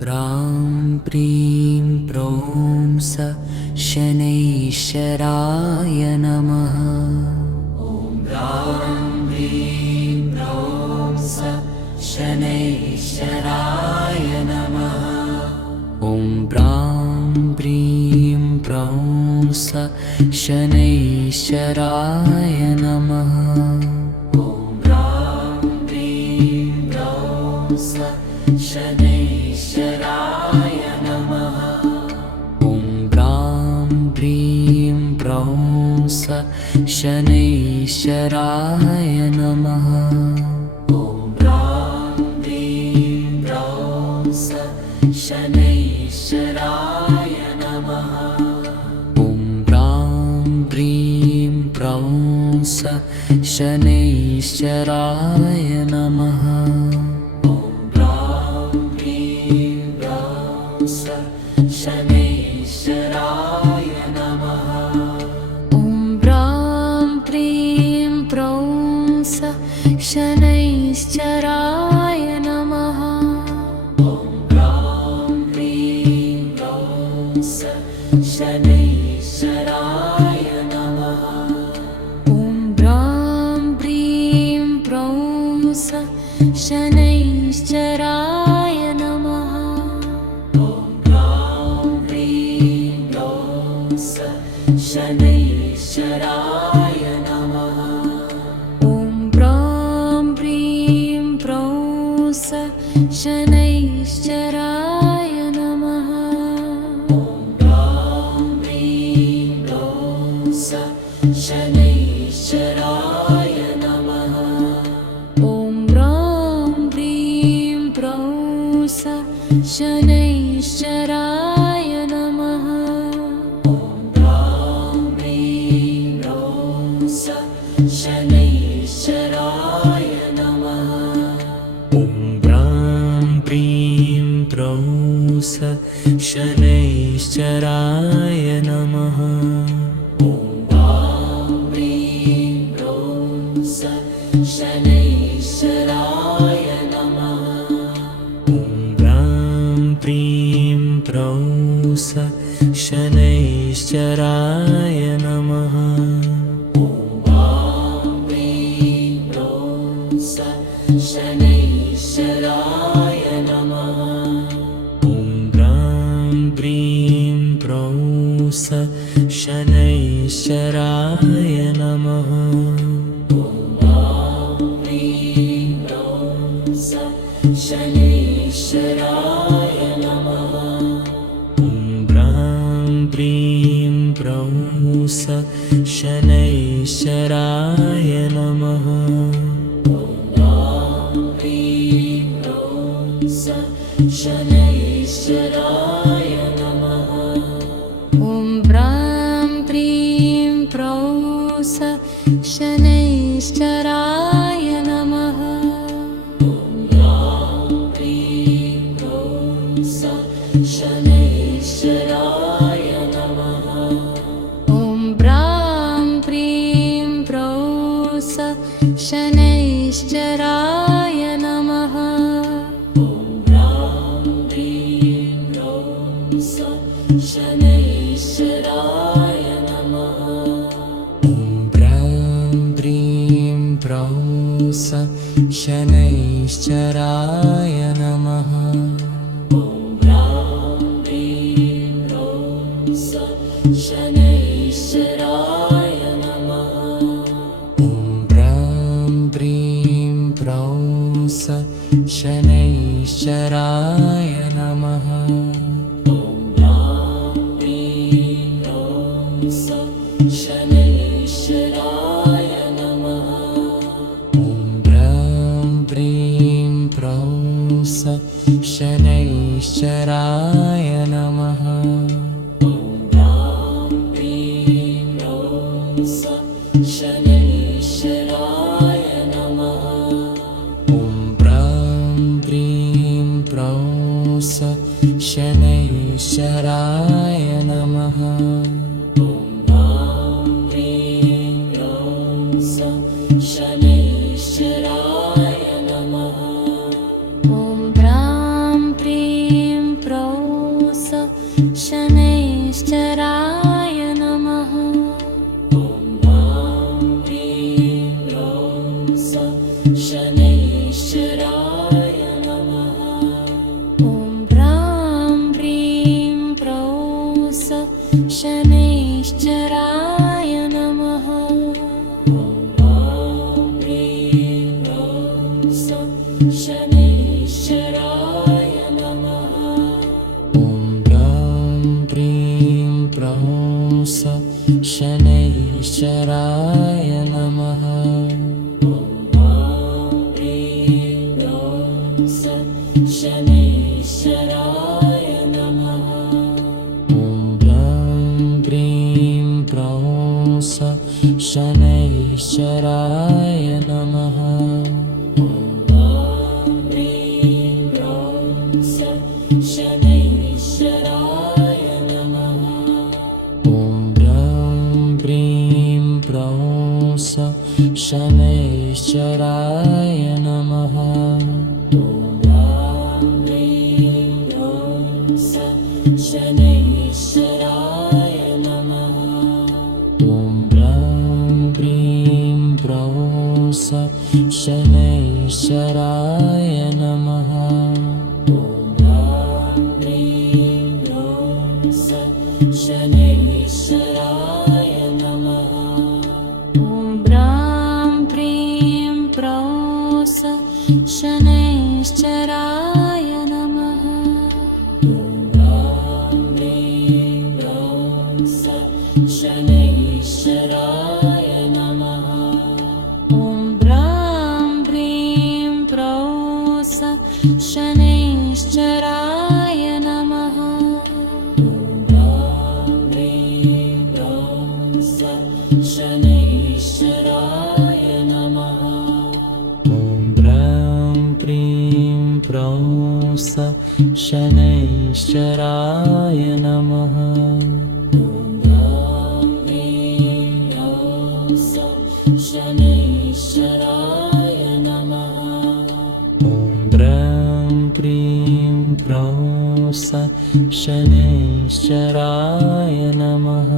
प्रां प्रीं प्रौं स शनैश्चराय नमः। प्रां प्रीं प्रौं स शनैश्चराय नमः। प्रां प्रीं प्रौं स शनैश्चराय नमः। प्रां प्रीं प्रौं स शनैश्चराय नमः। प्रां प्रीं प्रौं स शनैश्चराय नमः। प्रां प्रीं प्रौं स शनैश्चराय नमः। प्रां प्रीं प्रौं स शनैश्चराय नमः। शनैश्चराय नमः। प्रां प्रीं प्रौं स शनैश्चराय नमः। प्रां प्रीं प्रौं स शनैश्चराय नमः। प्रां प्रीं प्रौं स शनैश्चराय नमः। शनैश्चराय नमः। प्रां प्रीं प्रौं स शनैश्चराय नमः। प्रां प्रीं प्रौं स शनैश्चराय नमः। प्रां प्रीं प्रौं स शनैश्चराय नमः। शनैश्चराय नमः। प्रां प्रीं प्रौं स शनैश्चराय नमः। प्रां प्रीं प्रौं स शनैश्चराय नमः। प्रां प्रीं प्रौं स शनैश्चराय नमः। शनैश्चराय नमः। प्रां प्रीं प्रौं स शनैश्चराय नमः। प्रां प्रीं प्रौं स शनैश्चराय नमः। प्रां प्रीं प्रौं स शनैश्चराय नमः। शनैश्चराय नमः। प्रां प्रीं प्रौं स शनैश्चराय नमः। प्रां प्रीं प्रौं स शनैश्चराय नमः। प्रां प्रीं प्रौं स शनैश्चराय नमः। शनैश्चराय नमः। प्रां प्रीं प्रौं स शनैश्चराय नमः। प्रां प्रीं प्रौं स शनैश्चराय नमः। प्रां प्रीं प्रौं स शनैश्चराय नमः। शनैश्चराय नमः। प्रां प्रीं प्रौं स शनैश्चराय नमः। प्रां प्रीं प्रौं स शनैश्चराय नमः। प्रां प्रीं प्रौं स शनैश्चराय नमः। शनैश्चराय नमः शनैश्चराय नमः ॐ ह्रीं ह्रौं शनैश्चराय नमः शनैश्चराय नमः ॐ ह्रीं ह्रौं शनैश्चराय नमः शनैश्चराय नमः ॐ ह्रीं ह्रौं शनैश्चराय नमः शनैश्चराय नमः ॐ ह्रीं ह्रौं शनैश्चराय नमः शनैश्चराय नमः ॐ ह्रीं ह्रौं शनैश्चराय नमः शनैश्चराय नमः ॐ ह्रीं ह्रौं शनैश्चराय नमः शनैश्चराय नमः ॐ ह्रीं ह्रौं शनैश्चराय नमः